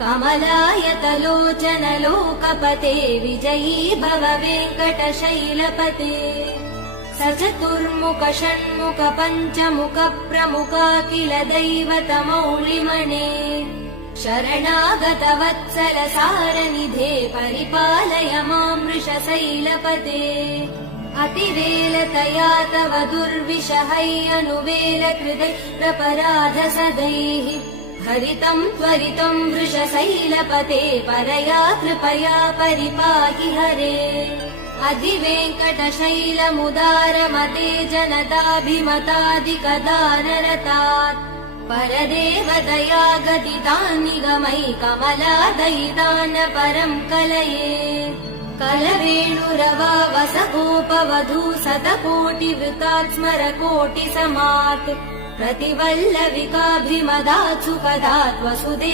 कमलायतलोचन लोकपते विजयी भव वेङ्कटशैलपते सचतुर्मुख षण्मुख पञ्चमुख प्रमुखाखिल दैवतमौलिमणे शरणागत वत्सल सारनिधे परिपालय मां वृषशैलपते अतिवेलतया तव दुर्विषहैरनुवेल कृदै प्रपराध सदैः हरितं त्वरितं वृषशैलपते परया कृपया परिपाहि हरे अधिवेङ्कटशैलमुदारमते जनताभिमतादिकदानरतात् परदेवदया गदितान् निगमै कमलादयितान् परं कलये कलवेणुरवा वसगोपवधू शतकोटिवृतात् स्मरकोटिसमात् प्रतिवल्लविकाभिमदात् सुखदात् वसुदे